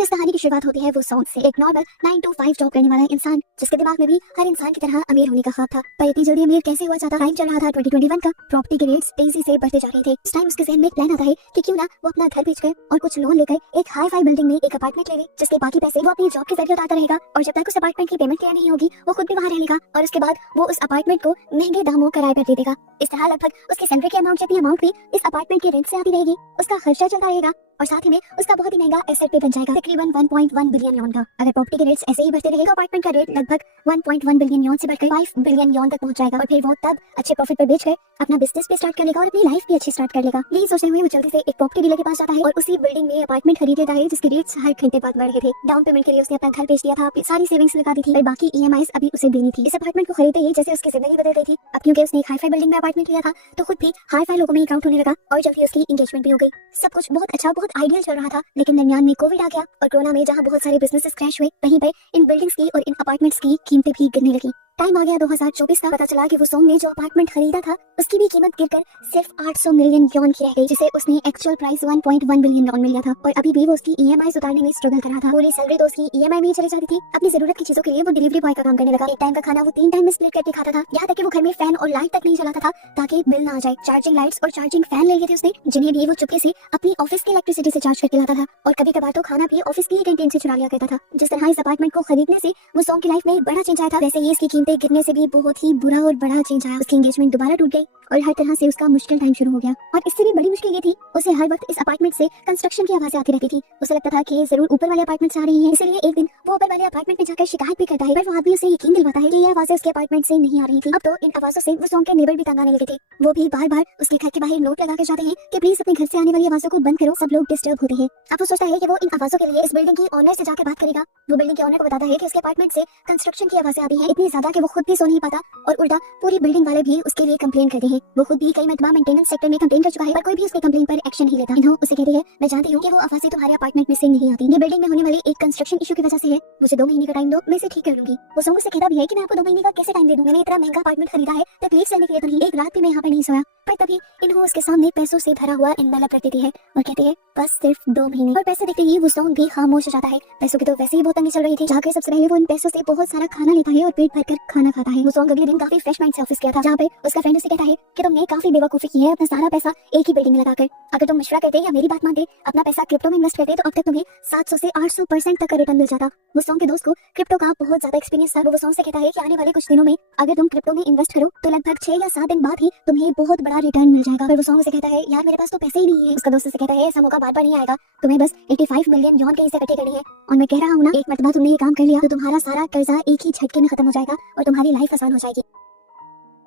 तो इस कहानी की शुरुआत होती है वो सॉन्ग से। एक नॉर्मल 9 to 5 जॉब करने वाला इंसान जिसके दिमाग में भी हर इंसान की तरह अमीर होने का ख्वाब था, पर इतनी जल्दी अमीर कैसे हुआ चाहता। टाइम चल रहा था 2021 का। प्रॉपर्टी के रेट्स तेजी से बढ़ते जा रहे थे। इस टाइम उसके जहन में एक प्लान आता है कि क्यों ना वो अपना घर बेचकर और कुछ लोन लेकर एक हाई फाई बिल्डिंग में एक अपार्टमेंट ले ले, जिसके बाकी पैसे वो अपनी जॉब के जरिए उतारता रहेगा और जब तक उस अपार्टमेंट की पेमेंट क्लियर नहीं होगी वो खुद भी वहाँ रहेगा और उसके बाद वो उस अपार्टमेंट को महंगे दामों किराए पर दे देगा। इस तरह लगभग उसकी सैलरी की अमाउंट जितनी अमाउंट भी इस अपार्टमेंट के रेंट से आती रहेगी, उसका खर्चा चलता रहेगा और साथ ही में उसका बहुत ही महंगा एसेट पे बन जाएगा, तकरीबन 1.1 बिलियन यॉन का। अगर प्रॉपर्टी के रेट्स ऐसे ही बढ़ते रहेगा अपार्टमेंट का रेट लगभग 1.1 बिलियन यॉन से बढ़कर 5 बिलियन यॉन तक पहुंच जाएगा और फिर वो तब अच्छे प्रॉफिट पर बेचकर अपना बिजनेस भी स्टार्ट कर लेगा और अपनी लाइफ भी अच्छी स्टार्ट कर लेगा। यही सोचते हुए वो जल्दी से एक प्रॉपर्टी डीलर के पास जाता है और उसी बिल्डिंग में अपार्टमेंट खरीद लेता है जिसके रेट्स हर घंटे बाद बढ़ रहे थे। डाउन पेमेंट के लिए उसने अपना घर बेच दिया था, अपनी सारी सेविंग्स लगा दी थी और बाकी ईएमआईस अभी उसे देनी थी। इस अपार्टमेंट को खरीदते ही जैसे उसकी जिंदगी बदल गई थी। अब क्योंकि उसने एक हाई-फाई बिल्डिंग में अपार्टमेंट लिया था तो खुद भी हाई-फाई लोगों में काउंट होने लगा और जल्दी उसकी एंगेजमेंट भी हो गई। सब कुछ बहुत अच्छा, बहुत आइडियल चल रहा था, लेकिन दरमियान में कोविड आ गया और कोरोना में जहां बहुत सारे बिजनेसेस क्रैश हुए, वहीं पर इन बिल्डिंग्स की और इन अपार्टमेंट्स की कीमतें भी गिरने लगी। टाइम आ गया 2024 का। पता चला कि वो सॉन्ग ने जो अपार्टमेंट खरीदा था उसकी भी कीमत गिरकर सिर्फ 800 मिलियन यॉन की रह गई, जिसे उसने एक्चुअल प्राइस 1.1 बिलियन यॉन मिल गया था और अभी भी वो उसकी ईएमआई उतारने में स्ट्रगल कर रहा था। पूरी सैलरी तो उसकी ईएमआई में ही चली जाती थी। अपनी जरूरत की चीजों के लिए वो डिलीवरी बॉय का काम करने लगा। एक टाइम का खाना वो 3 टाइम में स्प्लिट करके खाता था, यहाँ तक कि वो घर में फैन और लाइट तक नहीं चलाता था ताकि बिल ना आ जाए। चार्जिंग लाइट्स और चार्जिंग फैन ले लिए थे उसने, जिन्हें भी वो चुपके से अपनी ऑफिस की इलेक्ट्रिसिटी से चार्ज करके लाता था और कभी कभार तो खाना भी ऑफिस की कैंटीन से चुरा लिया करता था। जिस तरह इस अपार्टमेंट को खरीदने से वो सॉन्ग की लाइफ में एक बड़ा चेंज आया था, वैसे ही इसकी कीमतें गिरने से भी बहुत ही बुरा और बड़ा चेंज आया। उसकी एंगेजमेंट दोबारा टूट गई और हर तरह से उसका मुश्किल टाइम शुरू हो गया। और इससे भी बड़ी मुश्किल ये थी, उसे हर वक्त इस अपार्टमेंट से कंस्ट्रक्शन की आवाजें आती रहती थी। उसे लगता था कि ये जरूर ऊपर वाले अपार्टमेंट से आ रही है, इसलिए एक दिन वो ऊपर वाले अपार्टमेंट में जाकर शिकायत भी करता है, पर वो आदमी उसे यकीन दिलवाता है कि ये आवाजें उसके अपार्टमेंट से नहीं आ रही थी। अब तो इन आवाजों से वो सॉन्ग के नेबर भी तंग आने लगे थे। वो भी बार बार उसके घर के बाहर नोट लगा कर जाते हैं कि प्लीज अपने घर से आने वाली आवाजों को बंद करो, सब लोग डिस्टर्ब होते हैं। अब वो सोचता है कि वो इन आवाजों के लिए इस बिल्डिंग की ऑनर से जाकर बात करेगा। वो बिल्डिंग के ऑनर को बताता है कि उसके अपार्टमेंट से कंस्ट्रक्शन की आवाजें आती हैं, इतनी ज्यादा कि वो खुद भी सो नहीं पाता और उल्टा पूरी बिल्डिंग वाले भी उसके लिए कंप्लेन करते हैं। वो खुद भी कई मरतबा मेंटेनेंस सेक्टर में कंप्लेन कर चुका है, पर कोई भी उसके कंप्लेन पर एक्शन नहीं लेता। इन्हों उसे कहती है, मैं जानती हूँ कि वो आवाजें तुम्हारे अपार्टमेंट में से नहीं आती, ये बिल्डिंग में होने वाली एक कंस्ट्रक्शन इशू की वजह से है, मुझे 2 महीने का टाइम दो, मैं इसे ठीक कर लूंगी। वो सॉन्ग से कहता भी है कि मैं आपको 2 महीने का कैसे टाइम दे दूं, मैंने इतना महंगा अपार्टमेंट खरीदा है, तकलीफ सहने के लिए तो नहीं, एक रात भी मैं यहाँ पर नहीं सोया। पर तभी इन्हों उसके सामने पैसों से भरा हुआ एनवेलप रख देती है और कहती है बस सिर्फ 2 महीने। और पैसे देखते ही वो सॉन्ग भी खामोश हो जाता है। पैसों की तो वैसे ही बहुत तंगी चल रही थी, जाकर सबसे पहले वो इन पैसों से बहुत सारा खाना लेता है और पेट भरकर खाना खाता है। वो सॉन्ग अगले दिन काफी फ्रेश माइंड से ऑफिस गया था, जहाँ पे उसका फ्रेंड उसे कहता है कि तुमने काफी बेवकूफी की है अपना सारा पैसा एक ही बिल्डिंग में लगाकर। अगर तुम मशवरा करते या मेरी बात मानते, अपना पैसा क्रिप्टो में इन्वेस्ट करते तो अब तक तुम्हें 700 से 800% तक का रिटर्न मिल जाता। वो सॉन्ग के दोस्त को क्रिप्टो का बहुत ज्यादा एक्सपीरियंस था। वो सॉन्ग से कहता है कि आने वाले कुछ दिनों में अगर तुम क्रिप्टो में इन्वेस्ट करो तो लगभग 6 या 7 दिन बाद ही तुम्हें बहुत बड़ा रिटर्न मिल जाएगा। पर वो सॉन्ग से कहता है यार मेरे पास तो पैसे ही नहीं है। उसका दोस्त से कहता है ऐसा मौका बार बार नहीं आएगा, तुम्हें बस 85 मिलियन यॉन कहीं से इकट्ठे करनी है और मैं कह रहा हूँ ना, एक मरतबा तुमने ये काम कर लिया तो तुम्हारा सारा कर्जा एक ही झटके में खत्म हो जाएगा और तुम्हारी लाइफ आसान हो जाएगी।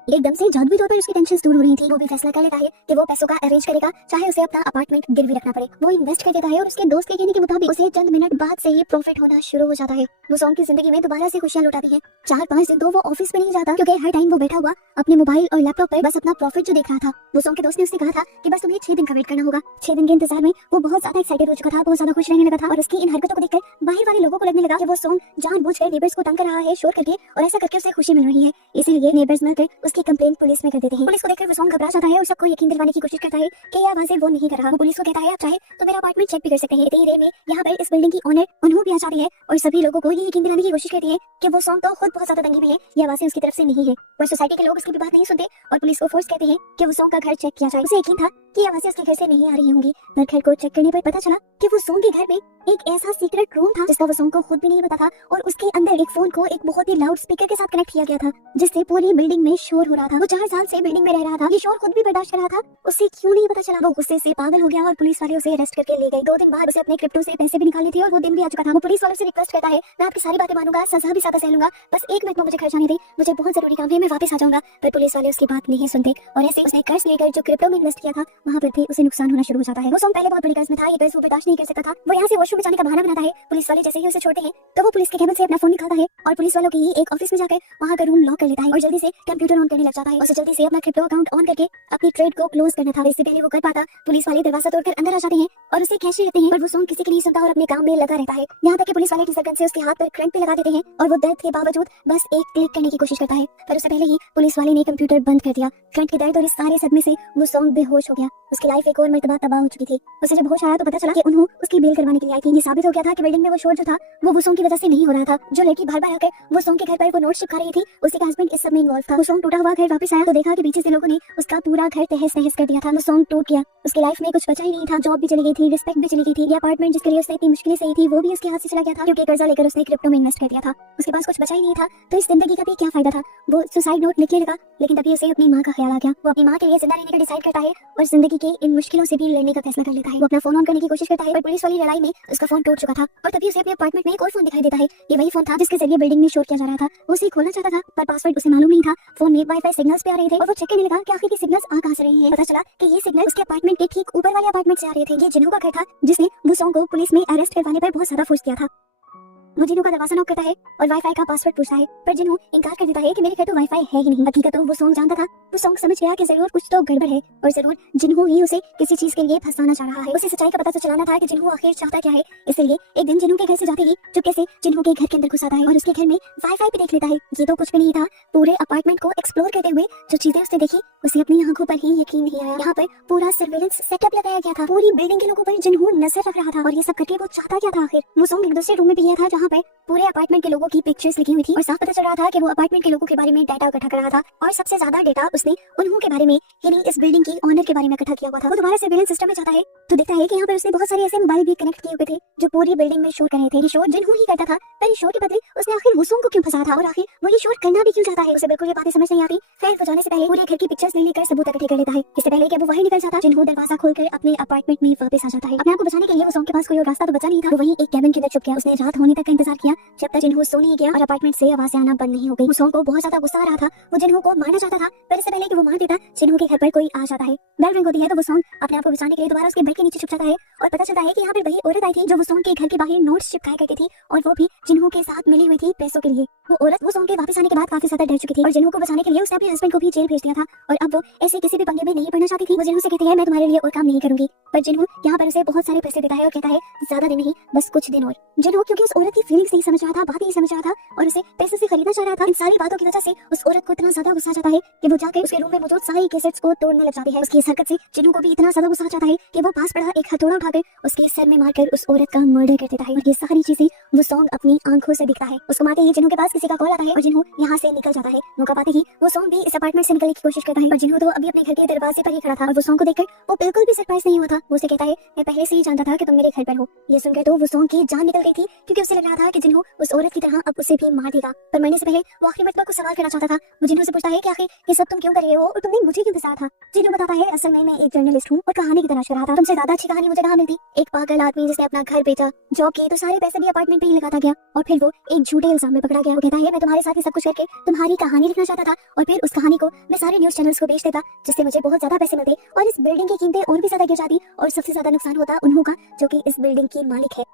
एकदम से जादुई तौर पर उसकी टेंशन दूर हो रही थी। वो भी फैसला कर लेता है कि वो पैसों का अरेंज करेगा, चाहे उसे अपना अपार्टमेंट गिरवी रखना पड़े। वो इन्वेस्ट कर देता है और उसके दोस्त के कहने के मुताबिक उसे चंद मिनट बाद से ही प्रॉफिट होना शुरू हो जाता है। वो सॉन्ग की जिंदगी में दोबारा से खुशियां लौटाती है। 4-5 दिन तो वो ऑफिस में नहीं जाता क्योंकि हर टाइम वो बैठा हुआ अपने मोबाइल और लैपटॉप पर बस अपना प्रॉफिट जो देख रहा था। वो सॉन्ग के दोस्त ने उससे कहा था कि बस तुम्हें 6 दिन का वेट करना होगा। 6 दिन के इंतजार में वो बहुत ज्यादा एक्साइटेड हो चुका था, बहुत ज्यादा खुश रहने लगा था और उसकी इन हरकतों को देखकर बाहर वाले लोगों को लगने लगा कि वो सॉन्ग जानबूझकर नेबर्स को तंग कर रहा है शोर करके और ऐसा करके उसे खुशी मिल रही है। इसीलिए नेबर्स मिलकर उसकी कंप्लेंट पुलिस में कर देते हैं। पुलिस को देखकर वो सॉन्ग घबरा जाता है और सबको यकीन दिलवाने की कोशिश करता है कि ये आवाजें वो नहीं कर रहा। वो पुलिस को कहता है आप चाहे तो मेरा अपार्टमेंट चेक भी कर सकते हैं। इतनी देर में यहाँ पर इस बिल्डिंग की ओनर अनू भी आ जाती है और सभी लोगों को ये यकीन दिलाने की कोशिश करती है कि वो सॉन्ग तो खुद बहुत ज्यादा तंगी में है, ये आवाजें उसकी तरफ से नहीं है। पर सोसाइटी के लोग उसकी भी बात नहीं सुनते और पुलिस को फोर्स कहते हैं कि वो सॉन्ग का घर चेक किया जाए। उसे यकीन था कि ये आवाजें उसके घर से नहीं आ रही होंगी, पर घर को चेक करने पर पता चला कि वो सॉन्ग के घर में एक ऐसा सीक्रेट रूम था जिसका वो सॉन्ग को खुद भी नहीं पता था और उसके अंदर एक फोन को एक बहुत ही लाउड स्पीकर के साथ कनेक्ट किया गया था जिससे पूरी बिल्डिंग में शोर हो रहा था। वो 4 साल से बिल्डिंग में रह रहा था, ये शोर खुद भी बर्दाश्त कर रहा था, उसे क्यों नहीं पता चला। वो गुस्से से पागल हो गया और पुलिस वाले उसे अरेस्ट करके ले गए। 2 दिन बाद उसे अपने क्रिप्टो से पैसे भी निकालने थे और वो दिन भी आ चुका था। वो पुलिस वालों से रिक्वेस्ट करता है मैं आपकी सारी बातें मानूंगा, सजा भी ज्यादा सह लूंगा, बस 1 मिनट में मुझे घर जाने दे, मुझे बहुत जरूरी काम है, मैं वापस आ जाऊंगा। पर पुलिस वाले उसकी बात नहीं सुनते और ऐसे उसने कर्ज लेकर जो क्रिप्टो में इन्वेस्ट किया था वहाँ पर भी उसे नुकसान होना शुरू हो जाता है। वो सॉन्ग पहले बहुत बड़ी कर्ज में था, ये कर्ज वो बर्दाश्त नहीं कर सकता था। वो यहाँ से वॉशरूम में जाने का बहाना बनाता है। पुलिस वाले जैसे ही उसे छोड़ते हैं तो वो पुलिस के केबिन से अपना फोन निकालता है और पुलिस वालों की एक ऑफिस में जाकर वहाँ का रूम लॉक कर लेता है और जल्दी से कंप्यूटर ऑन करने लग जाता है। उसे जल्दी से अपना क्रिप्टो अकाउंट ऑन करके अपनी ट्रेड को क्लोज करना था। इससे पहले वो कर पाता पुलिस वाले दरवाजा तोड़कर अंदर आ जाते हैं और उसे कैश लेते हैं, पर वो सॉन्ग किसी की नहीं सुनता और अपने काम में लगा रहता है। यहाँ तक कि पुलिस वाले टीजर गन से उसके हाथ पर करंट पे लगा देते हैं और वो दर्द के बावजूद बस एक क्लिक करने की कोशिश करता है, पर उससे पहले ही पुलिस वाले ने कंप्यूटर बंद कर दिया। करंट के दर्द और इस सारे सदमे से वो सॉन्ग बेहोश हो गया उसकी लाइफ एक और मर्तबा तबाह हो चुकी थी। उसे जब होश आया तो पता चला कि उन्हों उसकी बेल करवाने के लिए आई थी। ये साबित हो गया था कि बिल्डिंग में वो शोर जो था वो वुसोंग की वजह से नहीं हो रहा था। जो लड़की बार बार आकर वुसोंग के घर पर वो नोट चिपका रही थी, उसी का हस्बैंड इस सब में इन्वॉल्व था। वुसोंग टूटा हुआ घर वापस आया तो देखा कि पीछे से लोगों ने उसका पूरा घर तहस नहस कर दिया था। वुसोंग टूट गया, उसकी लाइफ में कुछ बचा ही नहीं था। जॉब भी चली गई थी, रिस्पेक्ट भी चली गई थी। ये अपार्टमेंट जिसके लिए उसने इतनी मुश्किल से ही थी वो भी उसके हाथ से चला गया था, क्योंकि कर्जा लेकर उसने क्रिप्टो में इन्वेस्ट कर दिया था। उसके पास कुछ बचा ही नहीं था, तो इस जिंदगी का भी क्या फायदा था। वो सुसाइड नोट लिखने लगा, लेकिन तभी उसे अपनी माँ का ख्याल आ गया। वो अपनी माँ के लिए जिंदा रहने का डिसाइड करता है और जिंदगी के इन मुश्किलों से भी लड़ने का फैसला कर लेता है। वो अपना फोन ऑन करने की कोशिश करता है, पर पुलिस वाली लड़ाई में उसका फोन टूट चुका था। और तभी उसे अपने अपार्टमेंट में एक और फोन दिखाई देता है। ये वही फोन था जिसके जरिए बिल्डिंग में शोर किया जा रहा था। वो उसे खोलना चाहता था, पर पासवर्ड उसे मालूम नहीं था। फोन में वाईफाई सिग्नल्स पे आ रहे थे और वो चेक करने लगा कि आखिर की सिग्नल्स आ कहां से रही है। पता चला कि ये सिग्नल उसके अपार्टमेंट के ठीक ऊपर वाले अपार्टमेंट से आ रहे थे। ये जिन्हों का घर था जिसने वुसोंग को पुलिस में अरेस्ट करवाने पर बहुत ज्यादा फोर्स किया था। वो जिन्हों का दरवाजा नॉक करता है और वाईफाई का पासवर्ड पूछता है, पर जिन्हों इनकार कर देता है कि मेरे घर तो वाईफाई है ही नहीं। हकीकत तो वुसोंग जानता था। वुसोंग समझ गया कि जरूर कुछ तो गड़बड़ है और जरूर जिन्हों ही उसे किसी चीज के लिए फंसाना चाह रहा है। उसे सच्चाई का पता तो चलाना था कि जिन्हों आखिर चाहता क्या है। इसलिए एक दिन जिन्हों के घर से जाते ही चुपके से जिन्हों के घर के अंदर घुस आता है और उसके घर में वाईफाई भी देख लेता है। ये तो कुछ भी नहीं था, पूरे अपार्टमेंट को एक्सप्लोर करते हुए जो चीजें उसने देखी उसे अपनी आंखों पर ही यकीन नहीं आया। यहाँ पर पूरा सर्वेलेंस सेटअप लगाया गया था, पूरी बिल्डिंग के लोगों पर जिन्हों नजर रख रहा था। और ये सब करके वो चाहता क्या था आखिर। वुसोंग एक दूसरे रूम में भी गया था जहाँ पर पूरे अपार्टमेंट के लोगों की पिक्चर्स लिखी हुई थी और साफ पता चल रहा था कि वो अपार्टमेंट के लोगों के बारे में डाटा इकट्ठा कर रहा था। और सबसे ज्यादा डाटा उसने उन्हों के बारे में यानी इस बिल्डिंग की ओनर के बारे में इकट्ठा किया हुआ था। वो दोबारा सर्वेलेंस सिस्टम में जाता है तो देखता है कि यहाँ पर उसने बहुत सारे ऐसे मोबाइल भी कनेक्ट किए हुए थे जो पूरी बिल्डिंग में शोर कर रहे थे। ये शोर जिन्हों ही करता था, पर इस शोर के बदले उसने आखिर वुसोंग को क्यों फंसाया था और आखिर वो ये शोर करना भी क्यों चाहता है। उसे बिल्कुल ये बातें समझ नहीं आती। खैर वो जाने से पहले पूरे घर की पिक्चर्स ले लेकर सबूत इकट्ठे कर लेता है। इससे पहले कि वो वहीं निकल जाता, जिन्हों दरवाजा खोलकर अपने अपार्टमेंट में वापस आ जाता है। अपने आप को बचाने के लिए वुसोंग के पास कोई और रास्ता तो बचा नहीं था। वो वहीं एक कैबिन के अंदर छुप गया। उसने रात होने तक का इंतजार किया जब तक जिन्हों सो नहीं गया और अपार्टमेंट से आवाजें आना बंद नहीं हो गई। वुसोंग को बहुत ज्यादा गुस्सा आ रहा था। वो जिन्हों को मारना चाहता था, पर इससे पहले कि वो मार देता जिन्हों के घर पर कोई आ जाता है। बेल रिंग होती है तो वुसोंग अपने आप को बचाने के लिए दोबारा उसके बेड के नीचे छुप जाता है और पता चलता है कि यहाँ पर वही औरत आई थी जो वुसोंग के घर के बाहर नोट्स चिपकाया करती थी और वो भी जिन्हों के साथ मिली हुई थी पैसों के लिए। वो औरत वुसोंग के वापस आने के बाद काफी ज्यादा डर चुकी थी और जिन्हों को बचाने के लिए उसने अपने हस्बैंड को भी जेल भेज दिया था और अब वो ऐसे किसी भी पंगे में नहीं पड़ना चाहती थी। वो जिन्हों से कहती है मैं तुम्हारे लिए और काम नहीं करूंगी, पर जिन्हों यहाँ पर उसे बहुत सारे पैसे देता है और कहता है ज्यादा दिन नहीं बस कुछ दिन और। जिन्हों क्योंकि उस औरत की फीलिंग्स नहीं समझ रहा था, बात नहीं समझ रहा था और उसे पैसे से खरीदना चाह रहा था। इन सारी बातों की वजह से उस औरत को इतना ज्यादा गुस्सा आ जाता है कि वो जाकर उसके रूम में मौजूद सारी कैसेट्स को तोड़ने लग जाती है। उसकी इस हरकत से जिन्हों को भी इतना ज्यादा गुस्सा आ जाता है कि वो पास पड़ा एक हथौड़ा उठाकर उसके सर में मारकर उस औरत का मर्डर कर देता है। और ये सारी चीजें वुसोंग अपनी आंखों से दिखता है। उसको मारते ही जिन्हों के पास किसी का कॉल आता है और जिन्हों यहाँ से निकल जाता है। मौका पाते ही वुसोंग भी इस अपार्टमेंट से निकलने की कोशिश करता है और जिन्हों तो अभी अपने घर के दरवाजे पर ही खड़ा था और वुसोंग को देखकर वो बिल्कुल भी सरप्राइज नहीं हुआ था। वो उसे कहता है मैं पहले से ही जानता था कि तुम मेरे घर पर हो। ये सुनकर तो वुसोंग की जान निकल गई थी, क्योंकि उसे लग रहा था कि जिन्हों उस औरत की तरह अब उसे भी मार देगा। पर मरने से पहले वो आखिरी मर्तबा को सवाल करना चाहता था। वो जिन्हों से पूछता है कि आखिर ये सब तुम क्यों कर रहे हो और तुमने मुझे क्यों फंसाया था। जिन्हों बताता है असल में मैं एक जर्नलिस्ट हूँ और कहानी की तलाश कर रहा था। तुमसे ज्यादा अच्छी कहानी मुझे कहाँ मिलती। एक पागल आदमी जिसने अपना घर बेचा, जॉब की तो सारे पैसे भी अपार्टमेंट पे ही लगाता गया और फिर वो एक झूठे इल्जाम में पकड़ा गया। वो कहता है मैं तुम्हारे साथ ही सब कुछ करके तुम्हारी कहानी लिखना चाहता था और फिर उस कहानी को मैं सारे न्यूज चैनल्स को बेच देता जिससे मुझे बहुत ज्यादा पैसे मिलते और इस बिल्डिंग की कीमतें और भी ज्यादा गिर जाती और सबसे ज्यादा नुकसान होता उन्हों का जो कि इस बिल्डिंग की मालिक है।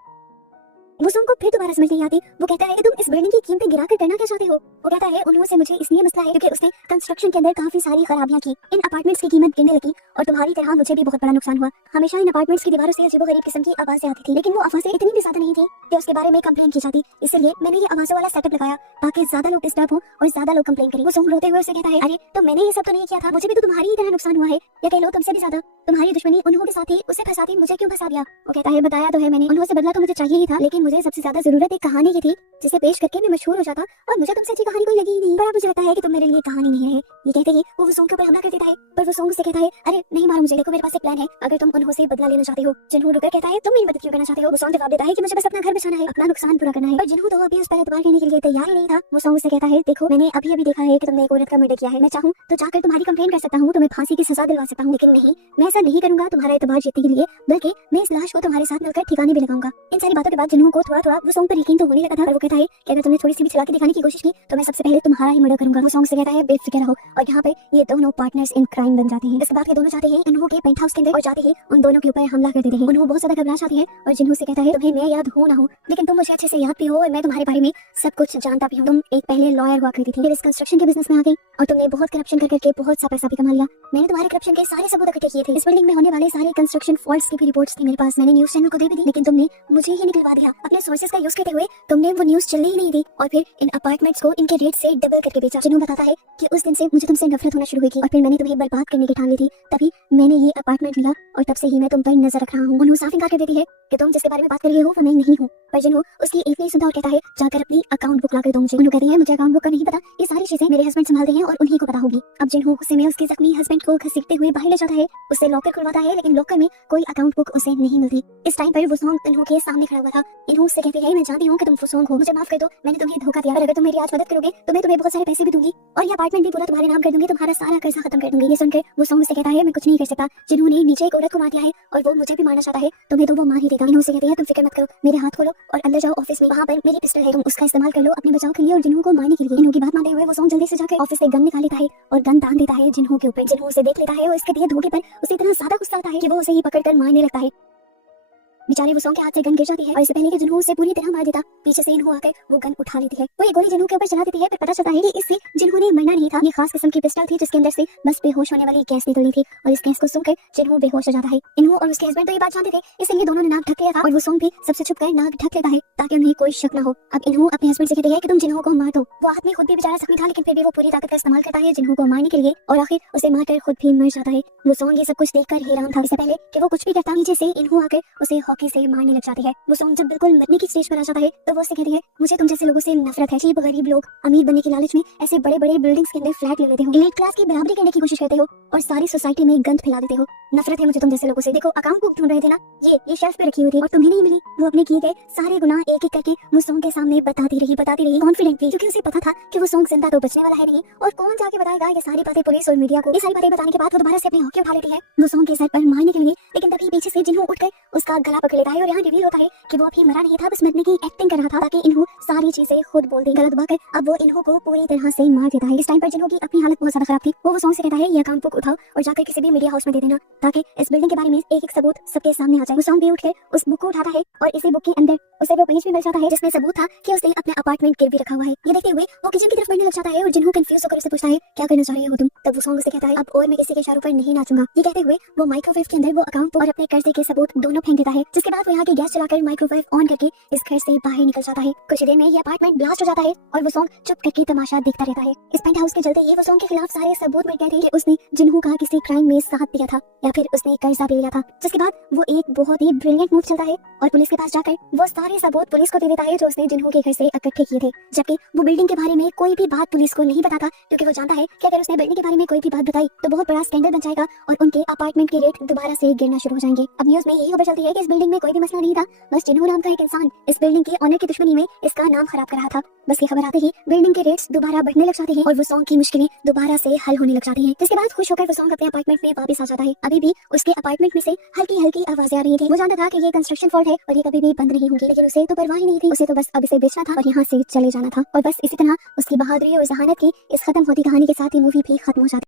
वुसोंग को फिर दोबारा समझ नहीं आती। वो कहता है कि तुम इस बिल्डिंग की कीमतें गिराकर करना क्या चाहते हो। वो कहता है उन्होंने से मुझे इसलिए मसला है क्योंकि उसने कंस्ट्रक्शन के अंदर काफी सारी खराबियां की, इन अपार्टमेंट्स की कीमत गिरने लगी और तुम्हारी तरह मुझे भी बहुत बड़ा नुकसान हुआ। हमेशा इन अपार्टमेंट्स की दीवारों से अजीबोगरीब किस्म की आवाजें आती थी, लेकिन वो आवाजें इतनी भी ज्यादा नहीं थी कि उसके बारे में कंप्लेन की जाती। इसलिए मैंने ये आवाजों वाला सेटअप लगाया ताकि ज्यादा लोग डिस्टर्ब हो और ज्यादा लोग कंप्लेन करें। वुसोंग रोते हुए उसे कहता है अरे तो मैंने ये सब तो नहीं किया था, मुझे भी तो तुम्हारी ही तरह नुकसान हुआ है, या कह लो तुमसे भी ज्यादा। तुम्हारी दुश्मनी उन्हों के साथ ही, उसे फंसाती मुझे क्यों फंसा दिया। वो कहता है बताया तो है मैंने, उन्हों से बदला तो मुझे चाहिए ही था, लेकिन मुझे सबसे ज्यादा जरूरत एक कहानी की थी जिसे पेश करके मैं मशहूर हो जाता और मुझे तुमसे अच्छी कहानी कोई लगी ही नहीं। पर अब मुझे लगता है कि तुम मेरे लिए कहानी नहीं है। ये कहते ही वो वुसोंग के ऊपर हमला कर देता है, पर वुसोंग से कहता है अरे नहीं मारो मुझे, देखो मेरे पास एक प्लान है अगर तुम उन्हों से बदला लेना चाहते हो। जिन्हों रुकर कहता है तुम मेरी मदद क्यों करना चाहते हो। वुसोंग जवाब देता है कि मुझे बस अपना घर बचाना है, अपना नुकसान पूरा करना है। पर जिन्हों तो अभी उस पर एतबार करने के लिए तैयार ही नहीं था। वुसोंग से कहता है देखो मैंने अभी अभी देखा है कि तुमने एक औरत का मर्डर किया है, मैं चाहूँ तो जाकर तुम्हारी कंप्लेन कर सकता हूँ, तुम्हें फांसी की सजा दिलवा सकता हूँ, लेकिन नहीं मैं ऐसा नहीं करूंगा तुम्हारा एतबार जीतने के लिए, बल्कि मैं इस लाश को तुम्हारे साथ मिलकर ठिकाने भी लगाऊंगा। इन सारी बातों के बाद जिन्हों को थोड़ा थोड़ा वुसोंग पर यकीन तो होने लगा था और वो कहता है कि अगर तुमने थोड़ी सी भी चलाकी दिखाने की कोशिश की तो मैं सबसे पहले तुम्हारा ही मर्डर करूंगा। वुसोंग से कहता है बेफिक्र रहो और यहाँ पे ये दोनों पार्टनर्स इन क्राइम बन जाते हैं। इस बात के दोनों जाते हैं इन्हों के पेंट हाउस के अंदर और जाते ही उन दोनों के ऊपर हमला कर देते हैं। उन्हों बहुत ज्यादा घबरा जाती है और जिन्हों से कहता है तुम्हें मैं याद हो ना हो लेकिन तुम मुझे अच्छे से याद भी हो और मैं तुम्हारे बारे में सब कुछ जानता भी हूँ। तुम एक पहले लॉयर हुआ करती थी, फिर इस कंस्ट्रक्शन के बिजनेस में आ गई और तुमने बहुत करप्शन करके बहुत सा पैसा भी कमा लिया मैंने तुम्हारे करप्शन के सारे सबूत इकट्ठे किए थे। इस बिल्डिंग में होने वाले सारे कंस्ट्रक्शन फॉल्ट्स की भी रिपोर्ट्स थी मेरे पास। मैंने न्यूज़ चैनल को दे भी दी, लेकिन तुमने मुझे ही निकलवा दिया। अपने सोर्सेज का यूज करते हुए तुमने वो न्यूज़ चलने ही नहीं दी और फिर इन अपार्टमेंट्स को इनके रेट से डबल करके बेचा। जिन्हों बताता है कि उस दिन से मुझे तुमसे नफरत होना शुरू हुई थी और फिर मैंने तुम्हें बर्बाद करने की ठान ली थी। तभी मैंने ये अपार्टमेंट लिया और तब से ही मैं तुम पर नजर रख रहा हूँ। उन्होंने साफ इनकार कर देती है कि तुम जिसके बारे में बात कर रही हो वो मैं नहीं हूँ। पर जिन्हों उसकी एक नहीं सुनता और कहता है जाकर अपनी अकाउंट बुक ला कर दो मुझे। उन्होंने कहती है मुझे अकाउंट बुक का नहीं पता, ये सारी चीजें मेरे हस्बैंड संभालते हैं और उन्हीं को पता होगी। अब जिन्हों उसे में उसके जख्मी हस्बैंड को घसीटते हुए बाहर ले जाता है, उससे लॉकर खुलवाता है, लेकिन लॉकर में कोई अकाउंट बुक उसे नहीं मिलती। इस टाइम पर वो सॉन्ग इन्हों के सामने खड़ा हुआ था। इन्हों उससे कहती है मैं जानती हूँ कि तुम फुसोंग हो, मुझे माफ कर दो, मैंने तुम्हें धोखा दिया। अगर तुम मेरी आज मदद करोगे तो मैं तुम्हें बहुत सारे पैसे भी दूंगी और ये अपार्टमेंट भी पूरा तुम्हारे नाम कर दूंगी, तुम्हारा सारा कर्जा खत्म कर दूंगी। ये सुनकर वो सॉन्ग से कहता है मैं कुछ नहीं कर सकता। जिन्होंने नीचे एक औरत को मार दिया है और वो मुझे भी मारना चाहता है, तुम्हें तो वो मार ही देगा। इन्हों से कहती है तुम फिक्र मत करो, मेरे हाथ खोलो और अंदर जाओ ऑफिस में, वहाँ पर मेरी पिस्टल है, तुम उसका इस्तेमाल कर लो अपने बचाव के लिए और जिन्हों को मारने के लिए। इन्हों की बात मानते हुए वो सॉन्ग जल्दी से जाकर ऑफिस से गन निकाल लेता है और गन तान देता है जिन्हों के ऊपर। जिन्हों उसे देख लेता है और इसके दिए धोखे पर उसे इतना ज्यादा गुस्सा आता है कि वो उसे ही पकड़कर मारने लगता है। बेचारे वो सॉन्ग के हाथ से गन गिर जाती है और इससे पहले कि जिन्हों उसे पूरी तरह मार देता, पीछे से इन्हों आकर वो गन उठा लेती है। वो ये गोली जिन्हों के ऊपर चला देती है, पर पता चलता है कि इससे जिन्हों ने मरना नहीं था। ये खास किस्म की पिस्टल थी जिसके अंदर से बस बेहोश होने वाली गैस निकलनी थी और इस गैस को सुनकर जिन्हों बेहोश हो जाता है। इन्हों और उसके हस्बैंड तो ये बात जानते थे, इसलिए दोनों ने नाक ढक लिया था और वो सॉन्ग भी सबसे छुपकर नाक ढक लेता है ताकि उन्हें कोई शक न हो। अब इन्हों अपने हस्बैंड से कहती है कि तुम जिन्हों को मार दो। वो आदमी खुद भी बेचारा जख्मी था, लेकिन फिर भी वो पूरी ताकत का इस्तेमाल करता है जिन्हों को मारने के लिए और आखिर उसे मारकर खुद भी मर जाता है। वो सॉन्ग ये सब कुछ देखकर हैरान था। इससे पहले कि वो कुछ भी करता, नीचे से इन्हों आकर उसे हॉकी से मारने लग जाती है। वो सॉन्ग जब बिल्कुल मरने की स्टेज पर आ जाता है तो वो उससे कहती है मुझे तुम जैसे लोगों से नफरत है। चीप गरीब लोग अमीर बनने की लालच में ऐसे बड़े बड़े बिल्डिंग्स के अंदर फ्लैट ले लेते हो, एलीट क्लास की बराबरी करने की कोशिश करते हो और सारी सोसाइटी में गंद फैला देते हो। नफरत है मुझे तुम जैसे लोगों से। देखो अकाउंट बुक ढूंढ रहे थे ना, ये शेल्फ पे रखी हुई थी और तुम्हें नहीं मिली। वो अपने किए गए सारे गुनाह एक एक करके वो सॉन्ग के सामने बताती रही कॉन्फिडेंटली, क्योंकि उसे पता था कि वो सॉन्ग जिंदा तो बचने वाला है नहीं। और कौन जाके बताएगा ये सारी बातें पुलिस और मीडिया को। ये सारी बातें बताने के बाद वो दोबारा से अपनी हॉकी उठा लेती है वो सॉन्ग के सर पर मारने के लिए, लेकिन तभी पीछे से जिन्हों उठकर उसका गला पकड़ लेता है और यहाँ रिवील होता है कि वो अभी मरा नहीं था, बस मरने की एक्टिंग कर रहा था ताकि इन्हों सारी चीजें खुद बोल दे। गलत बात अब वो इन्हों को पूरी तरह से मार देता है। इस टाइम पर जिन्हों की अपनी हालत बहुत ज्यादा खराब थी, वो सॉन्ग से कहता है ये अकाउंट बुक उठाओ और जाकर किसी भी मीडिया हाउस में दे देना ताकि इस बिल्डिंग के बारे में एक एक सबूत सबके सामने आ जाए। वो सॉन्ग भी उठकर उस बुक को उठाता है और इसी बुक के अंदर उसे वो पेज भी मिल जाता है जिसमें सबूत था कि उसने अपना अपार्टमेंट गिरवी रखा हुआ है। ये देखते हुए वो किचन की तरफ बढ़ने लग जाता है और जिन्हों कंफ्यूज होकर उसे पूछता है क्या करना चाह रही हो तुम। तब वो सॉन्ग से कहता है अब और मैं किसी के इशारों पर नहीं नाचूंगा। ये कहते हुए वो माइक्रोवेव के अंदर वो अकाउंट और अपने कर्जे के सबूत दोनों फेंक देता है, जिसके बाद वो यहाँ की गैस चलाकर माइक्रोवेव ऑन करके इस घर से बाहर निकल जाता है। कुछ देर में ये अपार्टमेंट ब्लास्ट हो जाता है और वो सॉन्ग चुप करके तमाशा देखता रहता है। इस पेंट हाउस के चलते ये वो सॉन्ग के खिलाफ सारे सबूत मिल गए थे कि उसने जिन्हों का किसी क्राइम में साथ दिया था या फिर उसने कर्जा भी लिया था। जिसके बाद वो एक बहुत ही ब्रिलियंट मूव चलता है और पुलिस के पास जाकर वो सारे सबूत पुलिस को दे देता है जो उसने जिन्हों के घर से इकट्ठे किए थे। जबकि वो बिल्डिंग के बारे में कोई भी बात पुलिस को नहीं बताता, क्योंकि वो जानता है कि अगर उसने बिल्डिंग के बारे में कोई भी बात बताई तो बहुत बड़ा स्कैंडल बन जाएगा और उनके अपार्टमेंट के रेट दोबारा से गिरना शुरू हो जाएंगे। अब न्यूज में यही खबर चलती है कि इस बिल्डिंग में कोई भी मसला नहीं था, बस जिन्हों नाम का एक इंसान इस बिल्डिंग की ऑनर की दुश्मनी में इसका नाम खराब कर रहा था। बस ये खबर आते ही बिल्डिंग के रेट्स दोबारा बढ़ने लग जाते हैं और वो सॉन्ग की मुश्किलें दोबारा से हल होने लग जाती हैं। जिसके बाद खुश होकर वो सॉन्ग अपने अपार्टमेंट में वापस आ जाता है। अभी भी उसके अपार्टमेंट में से हल्की हल्की आवाजें आ रही थी। वो जानता था कि ये कंस्ट्रक्शन फॉल्ट है और ये कभी भी बंद नहीं होगी, लेकिन उसे तो परवाह ही नहीं थी। उसे तो बस अब इसे बेचना था और यहाँ से चले जाना था। और बस इसी तरह उसकी बहादुरी और जहानत की इस खत्म होती कहानी के साथ ही मूवी भी खत्म हो जाती।